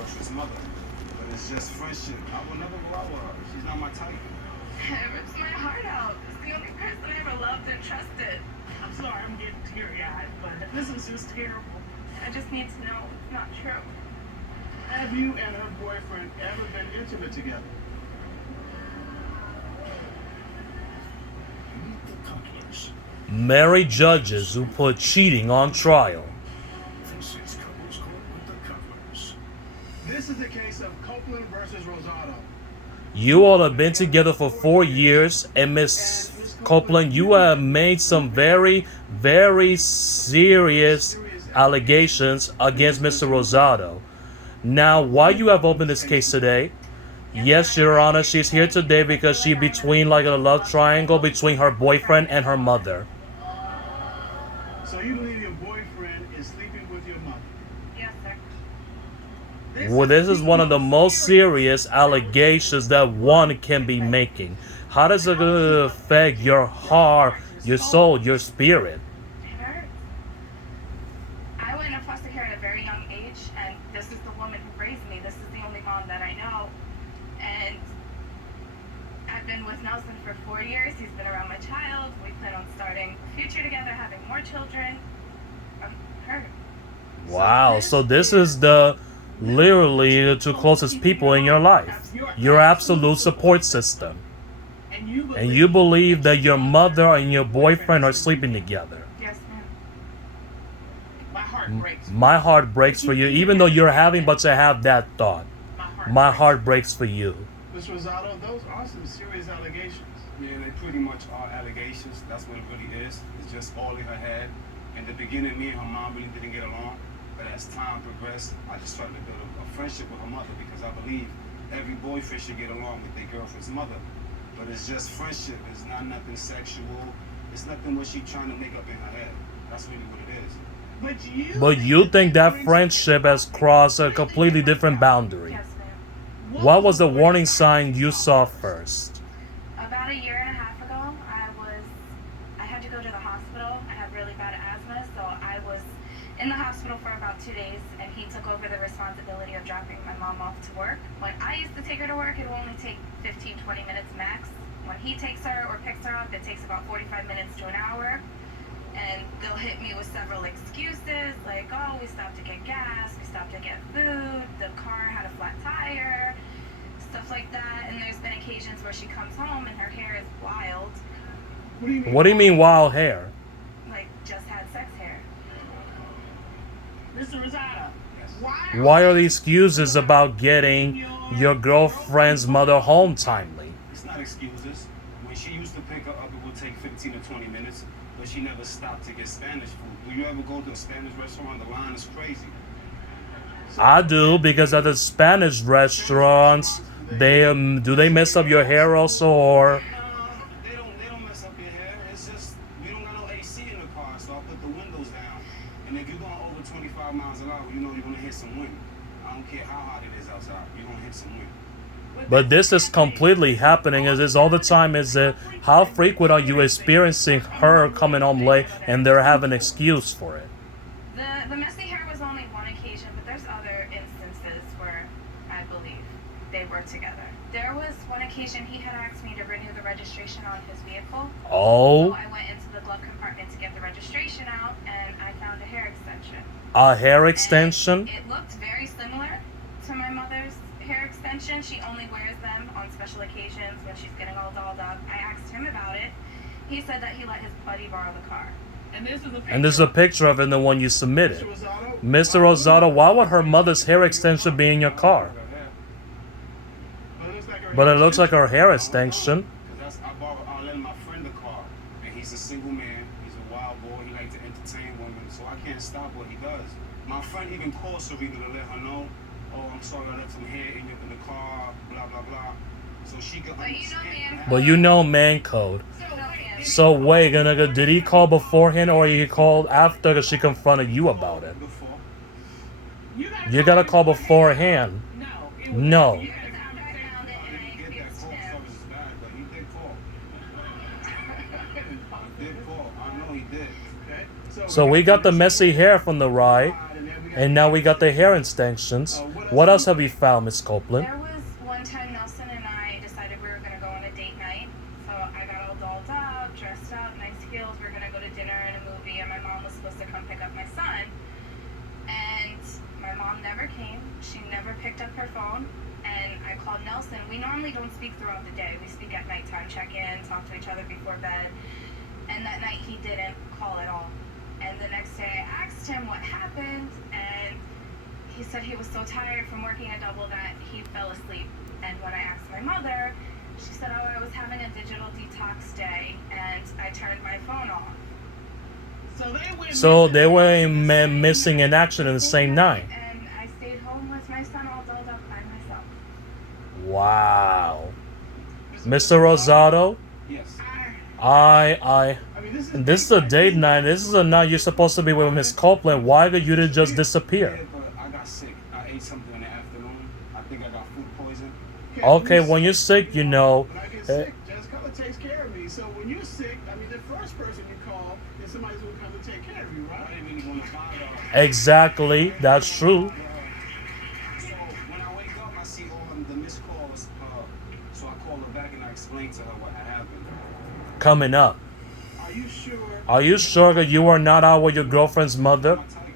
girlfriend's mother. But it's just friendship. I will never go out with her. She's not my type. It rips my heart out. It's the only person I ever loved and trusted. I'm sorry, I'm getting teary-eyed, but this is just terrible. I just need to know it's not true. Have you and her boyfriend ever been intimate together? Meet the couples. Married judges who put cheating on trial. This is Couples Court with the Couplers. This is the case of Copeland versus Rosado. You all have been together for 4 years, and Miss Copeland, you have made some very, very serious allegations against Mr. Rosado. Now, why you have opened this case today? Yes, Your Honor, she's here today because she's between like a love triangle between her boyfriend and her mother. So you believe your boyfriend is sleeping with your mother? Yes, sir. Well, this is one of the most serious allegations that one can be making. How does it affect your heart, your soul, your spirit? It hurts. I went into foster care at a very young age, and this is the woman who raised me. This is the only mom that I know. And I've been with Nelson for 4 years. He's been around my child. We plan on starting a future together, having more children. I'm hurt. Wow, so this is the literally the two closest people in your life, your absolute support system. And you believe that your mother and your boyfriend are sleeping together. Yes, ma'am. My heart breaks. My heart breaks for you, even though you're having but to have that thought. My heart breaks for you. Mr. Rosado, those are some serious allegations. Yeah, they pretty much are allegations. That's what it really is. It's just all in her head. In the beginning, me and her mom really didn't get along. But as time progressed, I just started to build a friendship with her mother because I believe every boyfriend should get along with their girlfriend's mother. But it's just friendship. It's not nothing sexual. It's nothing what she trying to make up in her head. That's really what it is. But you think that friendship has crossed a completely different boundary. Yes, ma'am. What was the warning sign you saw first? About a year and a half ago, I had to go to the hospital. I had really bad asthma, so I was in the hospital for about 2 days, and he took over the responsibility of dropping my mom off to work. When I used to take her to work, it would only take 15, 20 minutes max. When he takes her or picks her up, it takes about 45 minutes to an hour. And they'll hit me with several excuses, like, oh, we stopped to get gas, we stopped to get food, the car had a flat tire, stuff like that. And there's been occasions where she comes home and her hair is wild, What do you mean wild hair? like just had sex hair. Mr. Rosado, Why are these excuses about getting your girlfriend's mother home timely? It's not excuses. When she used to pick her up, it would take 15 to 20 minutes, but she never stopped to get Spanish food. Will you ever go to a Spanish restaurant? The line is crazy. I do, because at the Spanish restaurants, do they mess up your hair also, or They don't mess up your hair. It's just we don't got no AC in the car, so I put the windows down. And if you're going over 25 miles an hour, you know you're gonna hit some wind. I don't care how hot it is outside, you're gonna hit some wind. but this is completely happening? Is this all the time? Is it how frequent are you experiencing her coming home late and they're having an excuse for it? The messy hair was only one occasion, but there's other instances where I believe they were together. There was one occasion he had asked me to renew the registration on his vehicle. So Oh, I went into the glove compartment to get the registration out, and I found a hair extension. a hair And extension? it looked very similar to my mother's hair extension. She only wears them on special occasions when she's getting all dolled up. I asked him about it. He said that he let his buddy borrow the car. and this is a And there's a picture of it in the one you submitted. Mr. Rosado, Mr. Rosado, why would her mother's hair extension be in your car? But it looks like her hair extension. Because I lent my friend a car, and he's a single man. He's a wild boy. He likes to entertain women, so I can't stop what he does. My friend even called Serena to let her know, oh, I'm sorry, I left some hair in the car, blah, blah, blah. So she could But you know, understand. man. But you know man code. So wait, did he call beforehand or he called after because she confronted you about it? Before. You gotta call beforehand. No. Because after I found it and I Get that accused call him. service is bad, but he did call. He did call. I know he did. So we got the messy hair from the ride. And now we got the hair extensions. What else have you found, Miss Copeland? There was one time Nelson and I decided we were going to go on a date night. So I got all dolled up, dressed up, nice heels. We were going to go to dinner and a movie, and my mom was supposed to come pick up my son. And my mom never came. She never picked up her phone. And I called Nelson. We normally don't speak throughout the day. We speak at nighttime, check in, talk to each other before bed. And that night he didn't call at all. And the next day I asked him what happened, and he said he was so tired from working a double that he fell asleep. And when I asked my mother, she said, oh, I was having a digital detox day and I turned my phone off. So they were missing in action in the same night. And I stayed home with my son all dolled up by myself. Wow. Mr. Rosado, Yes. I this is a date night. This is a night you're supposed to be with Miss Copeland. Why did you just Yeah, disappear? but I got sick. I ate something in the afternoon. I think I got food poison. Okay, when you're sick, you know. When I get sick, Jessica takes care of me. So when you're sick, I mean, the first person you call is somebody who's going to come and take care of you, I right? didn't really want to bother. Exactly, that's true. So when I wake up, I see all the missed calls. So I call her back and I explain to her what had happened. Coming up. Are you sure? Are you sure that you are not out with your girlfriend's mother? My type.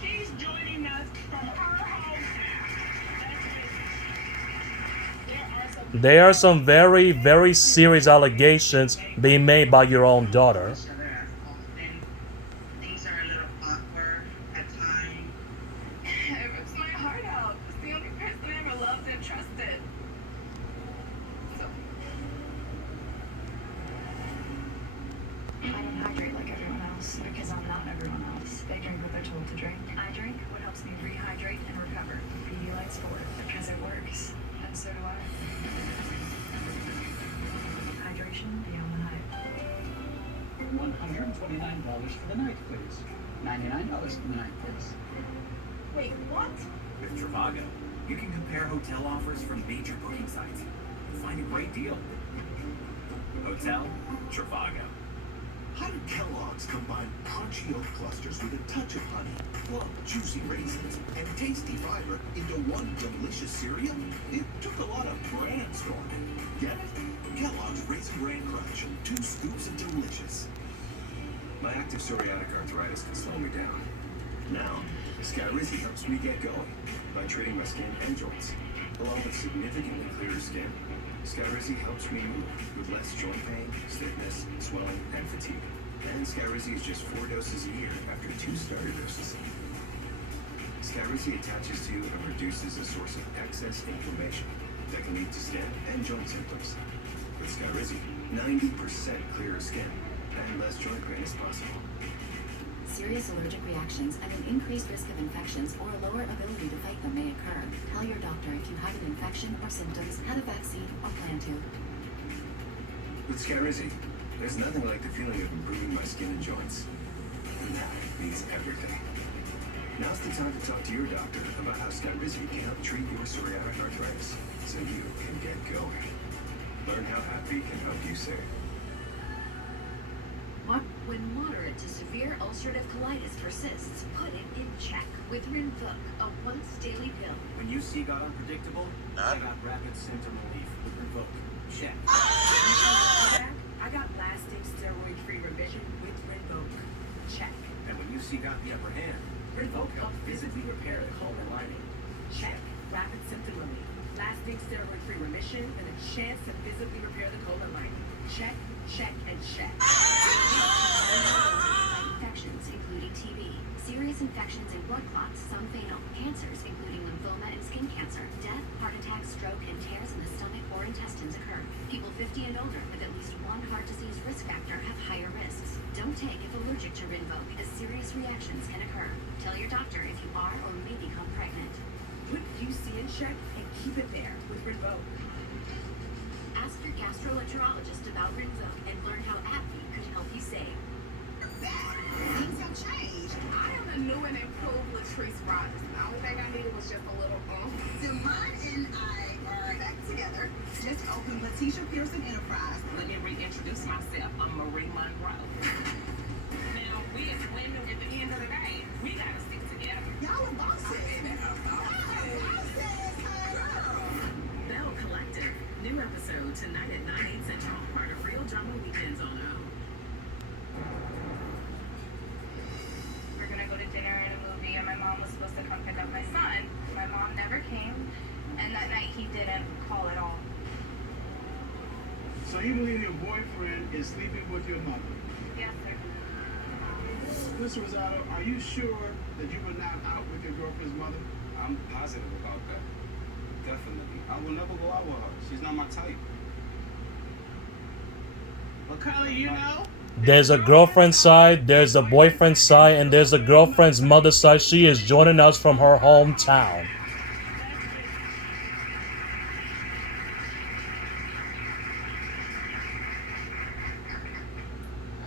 She's joining us from her hometown. There are some very, very serious allegations being made by your own daughter. Things are a little awkward at times. It rips my heart out. It's the only person I ever loved and trusted. So I don't hydrate like everyone else because I'm not everyone else. They drink what they're told to drink. I drink what helps me rehydrate and recover. Pedialyte's for it because it works, and so do I. Hydration beyond the hype. $129 for the night, please. $99 for the night, please. Wait, what? With Trivago, you can compare hotel offers from major booking sites and find a great deal. Hotel Trivago. How did Kellogg's combine crunchy oat clusters with a touch of honey, plump, juicy raisins, and tasty fiber into one delicious cereal? It took a lot of brainstorming. Get it? Kellogg's Raisin Bran Crunch. 2 scoops of delicious. My active psoriatic arthritis can slow me down. Now, Skyrizi helps me get going by treating my skin and joints. Along with significantly clearer skin, Skyrizi helps me move with less joint pain, stiffness, swelling, and fatigue. And Skyrizi is just 4 doses a year after 2 starter doses. Skyrizi attaches to and reduces a source of excess inflammation that can lead to skin and joint symptoms. With Skyrizi, 90% clearer skin and less joint pain is possible. Serious allergic reactions and an increased risk of infections or a lower ability to fight them may occur. Tell your doctor if you have an infection or symptoms, had a vaccine, or plan to. With Skyrizi, there's nothing like the feeling of improving my skin and joints. And that means everything. Now's the time to talk to your doctor about how Skyrizi can help treat your psoriatic arthritis so you can get going. Learn how happy can help you save. When moderate to severe ulcerative colitis persists, put it in check with Rinvoq, a once-daily pill. When UC got unpredictable, I got rapid symptom relief with Rinvoq. Check. I got lasting steroid-free remission with Rinvoq. Check. And when UC got the upper hand, Rinvoq helped physically repair the colon lining. Check. Rapid symptom relief, lasting steroid-free remission, and a chance to physically repair the colon lining. Check, check, and check. Infections, including TB. Serious infections and blood clots, some fatal. Cancers, including lymphoma and skin cancer. Death, heart attack, stroke, and tears in the stomach or intestines occur. People 50 and older with at least one heart disease risk factor have higher risks. Don't take if allergic to Rinvoq, as serious reactions can occur. Tell your doctor if you are or may become pregnant. Put UC in check and keep it there with Rinvoq. Ask your gastroenterologist about Rinvoq and learn how AbbVie could help you save. Things have changed. I am the new and improved Latrice Rogers. The only thing I needed was just a little Demond and I are back together. Just opened Letitia Pearson Enterprise. Let me reintroduce myself. I'm Marie Monroe. Now, we as women, at the end of the day, We gotta stick together. Y'all are bosses. Bell Collective. New episode tonight at 9, 8 Central. Part of Real Drama Weekends on O. We're gonna go to dinner and a movie, and my mom was supposed to come pick up my son. My mom never came, and that night he didn't call at all. So you believe your boyfriend is sleeping with your mother? Yes, sir. Mr. Rosado, are you sure that you were not out with your girlfriend's mother? I'm positive about that. Definitely. I will never go out with her. She's not my type. Well, Kylie, you know? There's a girlfriend side, there's a boyfriend side, and there's a girlfriend's mother side. She is joining us from her hometown.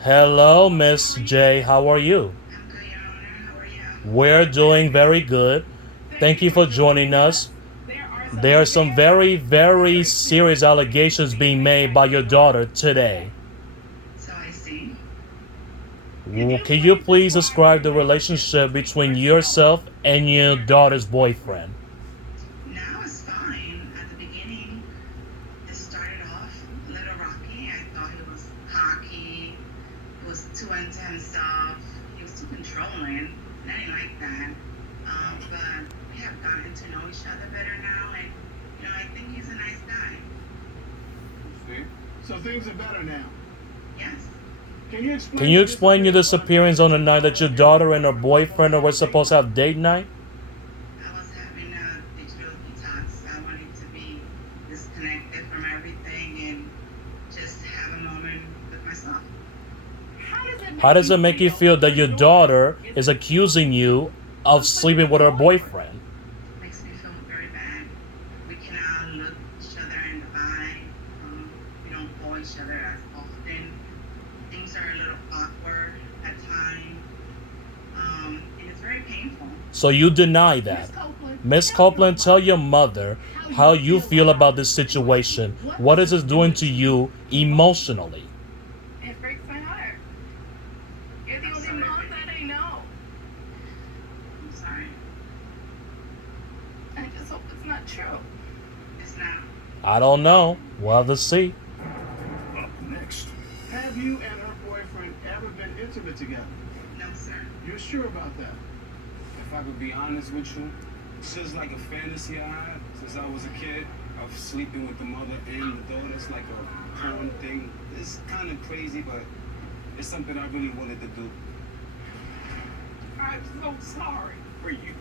Hello, Miss J. How are you? I'm good, Your Honor. How are you? We're doing very good. Thank you for joining us. There are some very, very serious allegations being made by your daughter today. So I see. Can you please describe the relationship between yourself and your daughter's boyfriend? Now it's fine. At the beginning, it started off a little rocky. I thought he was cocky. He was too into himself. He was too controlling. And I didn't like that. But we have gotten to know each other better now. And, you know, I think he's a nice guy. See? So things are better now. Yes. Can you explain? Can you explain your disappearance on the night that your daughter and her boyfriend were supposed to have date night? I was having a digital detox. I wanted to be disconnected from everything and just have a moment with myself. How does it make you feel that your daughter is accusing you of sleeping with her boyfriend? Makes me feel very bad. We cannot look each other in the eye. We don't call each other as often. Things are a little awkward at times. And it's very painful. So you deny that. Miss Copeland, tell your mother how you feel about this situation. What is it doing to you emotionally? It breaks my heart. You're the only mom that I know. I'm sorry. I just hope it's not true. It's not. I don't know. We'll have to see. Up next. Have you and her boyfriend ever been intimate together? No, sir. You're sure about that? If I could be honest with you, it's just like a fantasy I had since I was a kid of sleeping with the mother and the daughter. It's like a porn thing. It's kind of crazy, but it's something I really wanted to do. I'm so sorry for you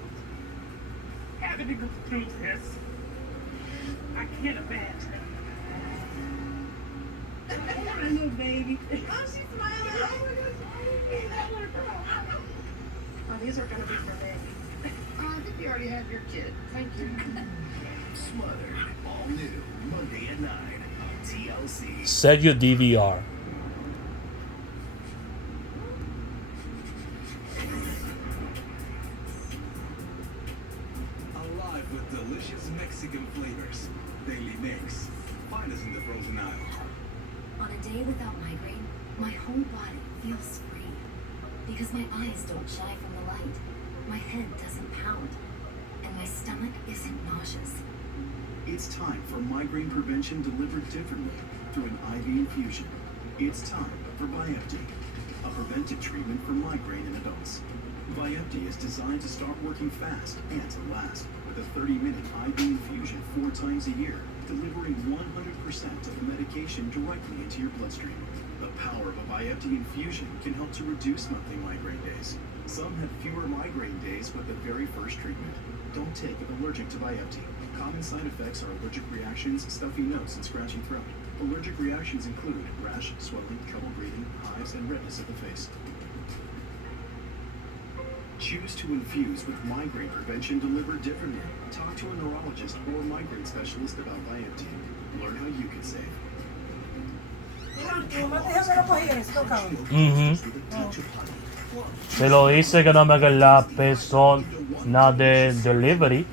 having to go through this. I can't imagine. My little baby. Oh, she's smiling. Oh, my gosh. Oh, these are gonna be for me. I think you already have your kid. Thank you. Smothered. All new. Monday at 9 on TLC. Set your DVR. Alive with delicious Mexican flavors. Daily Mix. Find us in the frozen aisle. On a day without migraine, my whole body feels free. Because my eyes don't shy from the light, my head doesn't pound, and my stomach isn't nauseous. It's time for migraine prevention delivered differently through an IV infusion. It's time for Vyepti, a preventive treatment for migraine in adults. Vyepti is designed to start working fast and to last with a 30-minute IV infusion 4 times a year, delivering 100% of the medication directly into your bloodstream. The power of a Vyepti infusion can help to reduce monthly migraine days. Some have fewer migraine days with the very first treatment. Don't take if allergic to Vyepti. Common side effects are allergic reactions, stuffy nose, and scratchy throat. Allergic reactions include rash, swelling, trouble breathing, hives, and redness of the face. Choose to infuse with migraine prevention delivered differently. Talk to a neurologist or migraine specialist about Vyepti. Learn how you can save. Se lo dice que no me haga la persona de delivery.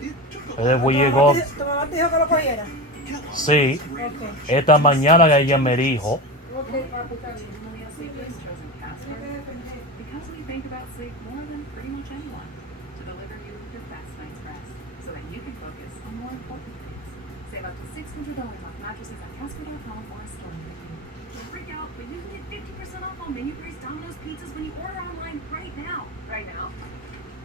Después llegó. ¿Tu mamá te dijo que lo cogiera? Sí. Ok. Esta mañana ella me dijo. Ok, papi, está bien. Because we think about sleep more than pretty much anyone. Save up to $600 off mattresses at Costco.com/store. Don't freak out, but you can get 50% off on menu price Domino's pizzas when you order online right now. Right now?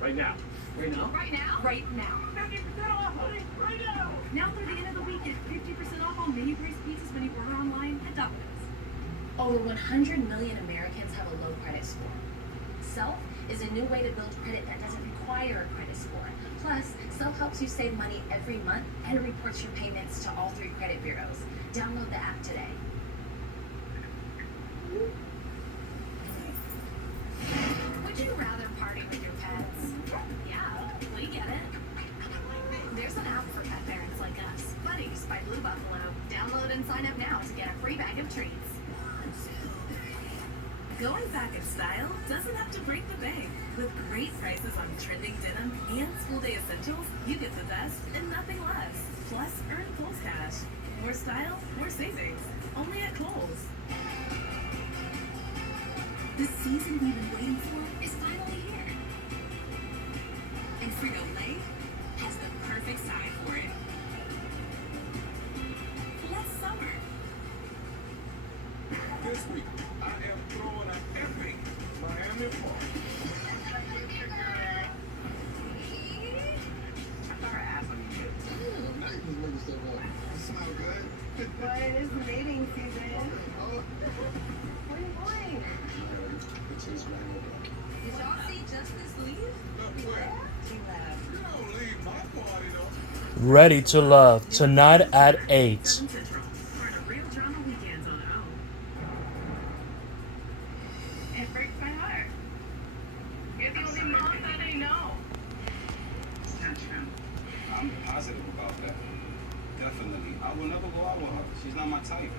Right now. Right now? Right now? Right now. 50% off, honey. Right now. Now through the end of the week, get 50% off on menu price pizzas when you order online at Domino's. Over 100 million Americans have a low credit score. Self is a new way to build credit that doesn't require a credit score. Plus, Self helps you save money every month and reports your payments to all 3 credit bureaus. Download the app today. Would you rather party with your pets? Yeah, we get it. There's an app for pet parents like us, Buddies by Blue Buffalo. Download and sign up now to get a free bag of treats. Going back in style doesn't have to break the bank. With great prices on trending denim and school day essentials, you get the best and nothing less. Plus, earn Kohl's cash. More style, more savings. Only at Kohl's. The season we've been waiting for is finally here. And Frito-Lay has the perfect side for it. Let's summer. This week, I am throwing an epic Miami party. Now you just making stuff up. You smell good? But it is mating season. Oh. Where are you going? It tastes mango. Did y'all see Justice leave? Look where? She left. You don't leave my party, though. Ready to Love tonight at 8. 7 Central. Part of Real Drama Weekends on O. It breaks my heart. You're the only mom that I know. It's not true. I'm positive about that. Definitely. I will never go out with her. She's not my type.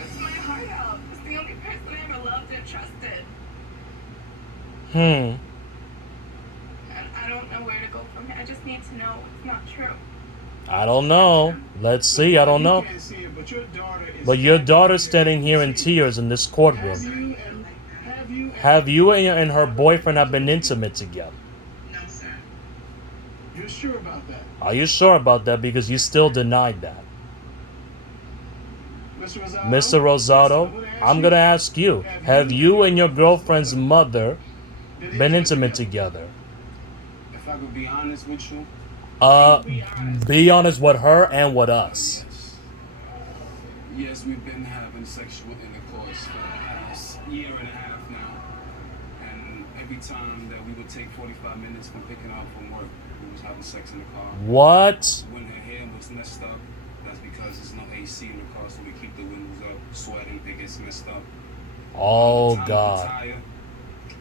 It's my heart out. It's the only person I ever loved and trusted. Hmm. And I don't know where to go from here. I just need to know it's not true. I don't know. Let's see. I don't know. You can't see it, but your daughter is. But your daughter's standing here in tears in this Have courtroom. you And her boyfriend have been intimate together? No, sir. You're sure about that? Are you sure about that? Because you still denied that. Mr. Rosado, I'm gonna ask you, have you and your girlfriend's mother been intimate together? If I could be honest with you, Be honest with her and with us. yes, we've been having sexual intercourse for the past year and a half now. And every time that we would take 45 minutes from picking up from work, we was having sex in the car. What? When her hair was messed up, that's because there's no AC in the car, so we keep the windows up, sweating, it gets messed up. Oh, Time of the God. tire,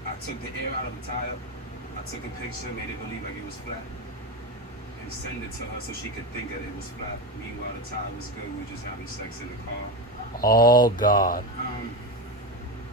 I took the air out of the tire. I took a picture, made it believe like it was flat, and send it to her so she could think that it was flat. Meanwhile, the tire was good. We were just having sex in the car. Oh, God.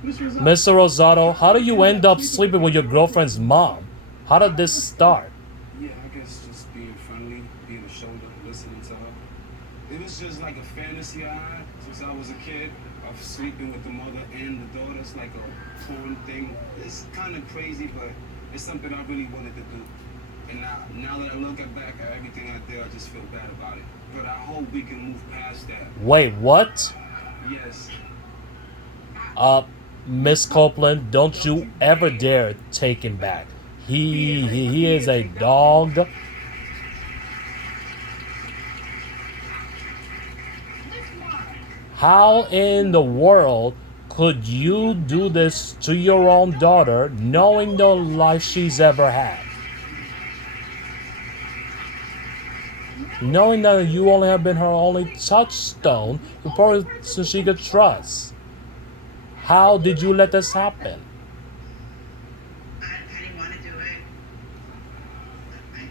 Mr. Mr. Rosado, how do you end up sleeping with your girlfriend's mom? How did this start? Yeah, I guess just being friendly, being a shoulder, listening to her. It was just like a fantasy I had since I was a kid of sleeping with the mother and the daughter. It's like a porn thing. It's kind of crazy, but it's something I really wanted to do. And now that I look back at everything I did, I just feel bad about it. But I hope we can move past that. Wait, what? Yes. Miss Copeland, don't you ever dare take him back. He is a dog. How in the world could you do this to your own daughter, knowing the life she's ever had? Knowing that you only have been her only touchstone, the person she could trust. How did you let this happen? I didn't want to do it. I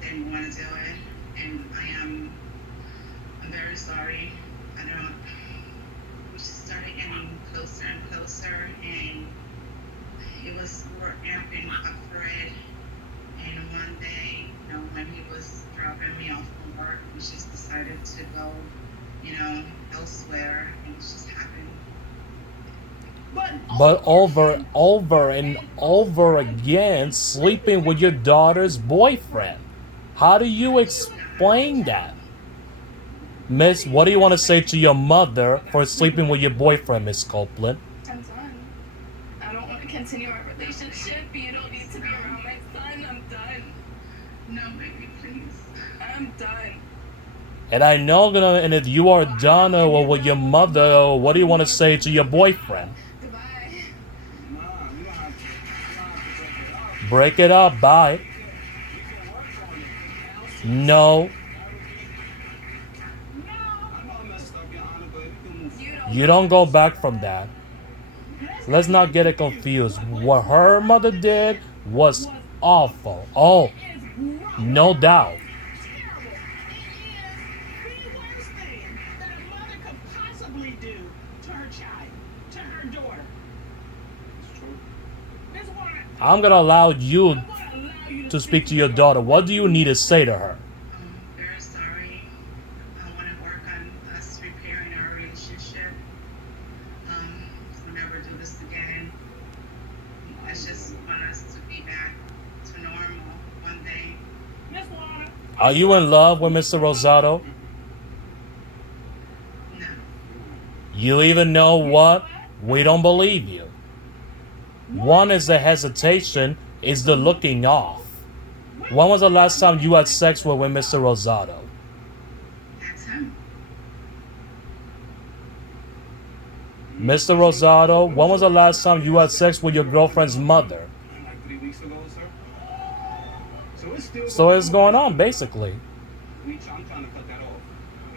didn't want to do it, and I'm very sorry. We just started getting closer and closer, and we're amping up for it. And one day, when he was dropping me off from work, we just decided to go, elsewhere, and it just happened. But over and over again, sleeping with your daughter's boyfriend. How do you explain that? Miss, what do you want to say to your mother for sleeping with your boyfriend, Miss Copeland? I'm done. I don't want to continue our relationship. You don't need to be around my son. I'm done. No, baby, please. I'm done. And I know, and if you are done with your mother, what do you want to say to your boyfriend? Goodbye. Break it up, bye. No. You don't go back from that. Let's not get it confused. What her mother did was awful. Oh, no doubt. I'm gonna allow you to speak to your daughter. What do you need to say to her? I'm very sorry. I want to work on us repairing our relationship. We'll never do this again. I just want us to be back to normal one day. Are you in love with Mr. Rosado? No. You even know what? We don't believe you. One is the hesitation, is the looking off. When was the last time you had sex with Mr. Rosado? That's him. Mr. Rosado, when was the last time you had sex with your girlfriend's mother? Like 3 weeks ago, sir. So it's going on, basically. I'm trying to cut that off.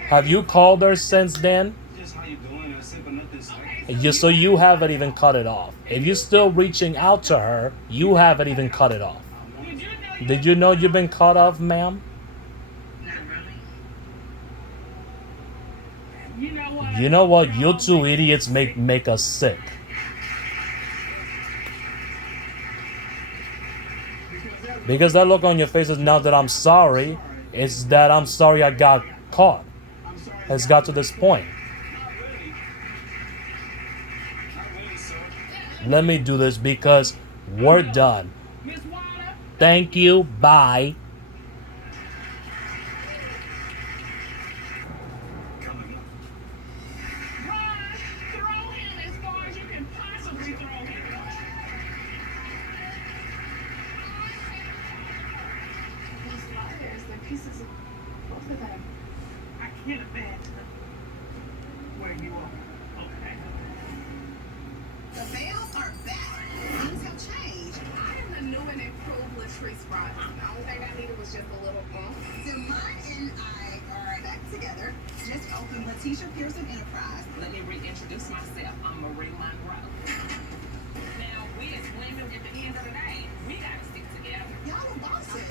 Have you called her since then? Just how you doing? I said, but nothing's like So you haven't even cut it off. If you're still reaching out to her, you haven't even cut it off. Did you know you've been cut off, ma'am? Not really. You know what? You two idiots make us sick. Because that look on your face is not that I'm sorry. It's that I'm sorry I got caught. It's got to this point. Let me do this because we're done. Thank you. Bye. These flyers, they're pieces of both of them. I can't imagine where you are. Okay. The Bells are back. Things have changed. I am the new and improved Latrice Rogers. The only thing I needed was just a little Demond and I are back together. Just opened Letitia Pearson Enterprise. Let me reintroduce myself. I'm Marie Monroe. Now, we as women, at the end of the day, we gotta stick together. Y'all are bosses.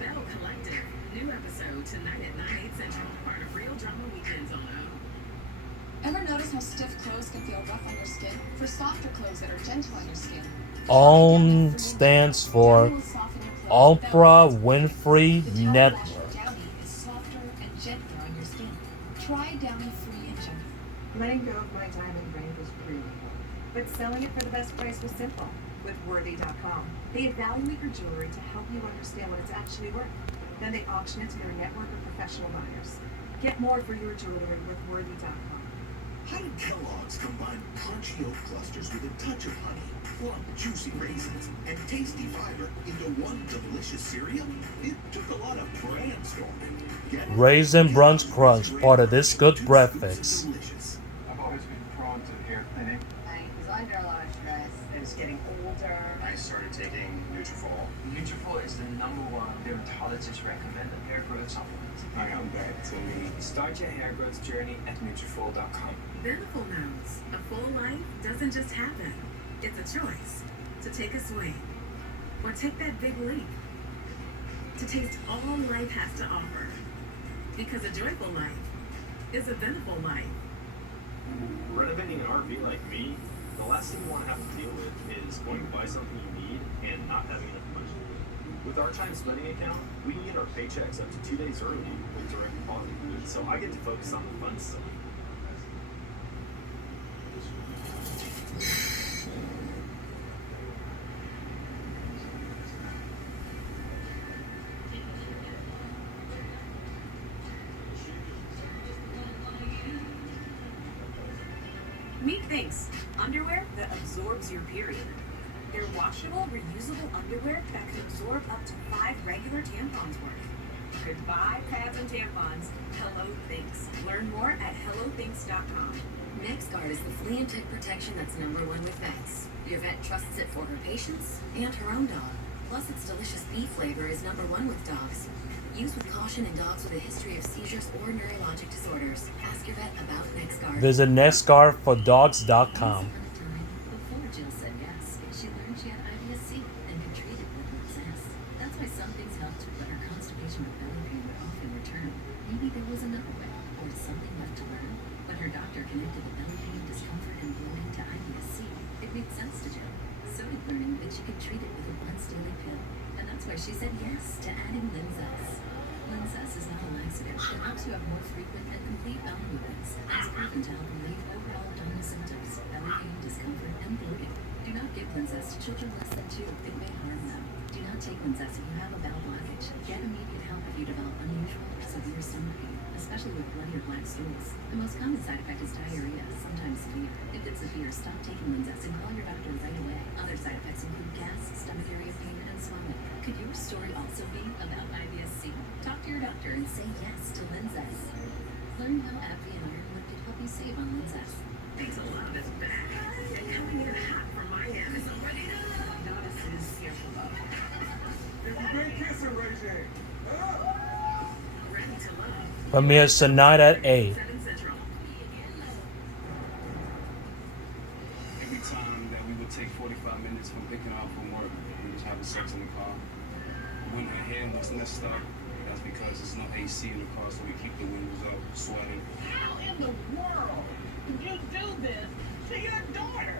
Battle Collective. New episode tonight at 9/8 Central. Part of Real Drama Weekends on O. Ever notice how stiff clothes can feel rough on your skin? For softer clothes that are gentle on your skin. OWN stands for Oprah Winfrey Network. Downy is softer and gentler on your skin. Try Downy Free and Gentle. Letting go of my diamond ring was brutal, but selling it for the best price was simple with Worthy.com. They evaluate your jewelry to help you understand what it's actually worth. Then they auction it to their network of professional buyers. Get more for your jewelry with Worthy.com. How did Kellogg's combine crunchy oat clusters with a touch of honey, plump, juicy raisins, and tasty fiber into one delicious cereal? It took a lot of brainstorming. Raisin Brunch Crunch, part of this good breakfast. I've always been prone to hair thinning. I was under a lot of stress. I was getting older. I started taking Nutrafol. Nutrafol is the #1 dermatologist recommended hair growth supplement. I am back to me. Start your hair growth journey at Nutrafol.com. Beneful knows a full life doesn't just happen. It's a choice to take a swing or take that big leap. To taste all life has to offer. Because a joyful life is a Beneful life. Renovating an RV like me, the last thing you want to have to deal with is going to buy something you need and not having enough money. With our time splitting account, we can get our paychecks up to 2 days early with direct deposit. So I get to focus on the fun stuff. Thinks, underwear that absorbs your period. They're washable, reusable underwear that can absorb up to 5 regular tampons worth. Goodbye pads and tampons. Hello Thinks. Learn more at hellothinks.com. NexGard is the flea and tick protection that's #1 with vets. Your vet trusts it for her patients and her own dog. Plus, its delicious bee flavor is #1 with dogs. Used with caution in dogs with a history of seizures or neurologic disorders. Ask your vet about NexGard. Visit nextguardfordogs.com. Before Jill said yes, she learned she had IBS-C and could treat it with Linzess. That's why some things helped, but her constipation or belly pain would often return. Maybe there was another way, or something left to learn. But her doctor connected the belly pain, discomfort, and bloating to IBS-C. It made sense to Jill. So did learning that she could treat it with a once daily pill. And that's why she said yes to adding Linzess. Linzess is not a laxative. It helps you have more frequent and complete bowel movements. It's proven to help relieve overall abdominal symptoms, belly pain, discomfort, and bloating. Do not give Linzess to children less than 2. It may harm them. Do not take Linzess if you have a bowel blockage. Get immediate help if you develop unusual or severe stomach pain, especially with bloody or black stools. The most common side effect is diarrhea, sometimes severe. If it's severe, stop taking Linzess and call your doctor right away. Other side effects include gas, stomach area pain, and swelling. Could your story also be about IBS-C? Talk to your doctor and say yes to Linzess. Learn how AbbVie and Ironwood could help you save on Linzess. Thanks a lot is back. And coming in hot from Miami. So ready to notice is here for love. If you've been kissing, raise your hand. Ready to love. Premieres tonight at 8. 7 Central. Every time that we would take 45 minutes from picking her up from work, we was having sex in the car. When her hair was messed up, that's because there's no AC in the car, so we keep the windows up, sweating. How in the world did you do this to your daughter?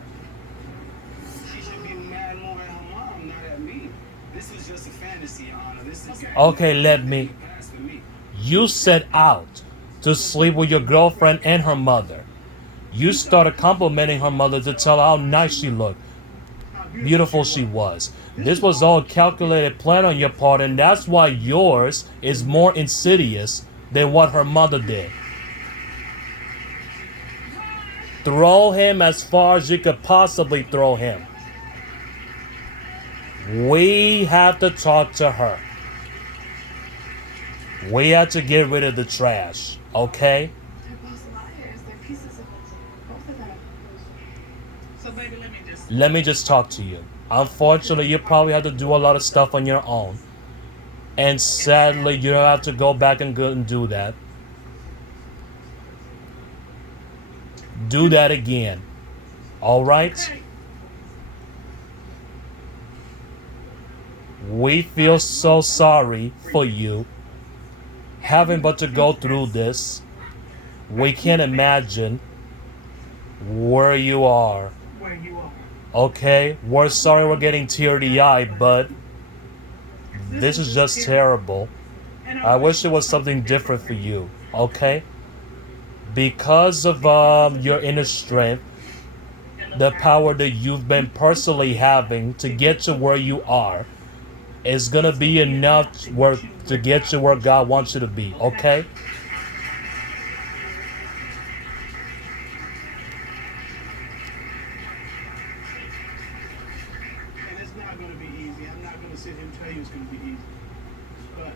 She should be mad more at her mom, not at me. This was just a fantasy, Your Honor. This is Okay, let me. past for me. You set out to sleep with your girlfriend and her mother. You started complimenting her mother to tell her how nice she looked, beautiful she was. This was all a calculated plan on your part, and that's why yours is more insidious than what her mother did. Throw him as far as you could possibly throw him. We have to talk to her. We have to get rid of the trash, okay? They're both liars. They're pieces of both of them. So, baby, Let me just talk to you. Unfortunately, you probably have to do a lot of stuff on your own. And sadly, you have to go back and go and do that. Do that again. All right? We feel so sorry for you having but to go through this. We can't imagine where you are. Okay? We're sorry we're getting teary-eyed, but this is just terrible. I wish it was something different for you. Okay? Because of your inner strength, the power that you've been personally having to get to where you are is gonna be enough to get you where God wants you to be, okay? And it's not going to be easy. I'm not going to sit here and tell you it's going to be easy. But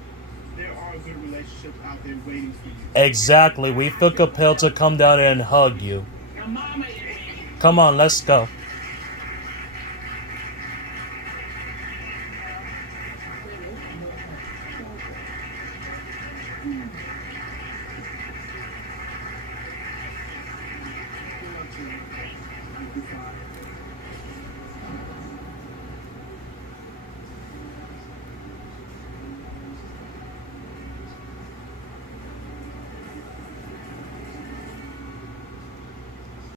there are good relationships out there waiting for you. Exactly. We feel compelled to come down there and hug you. Come on, let's go.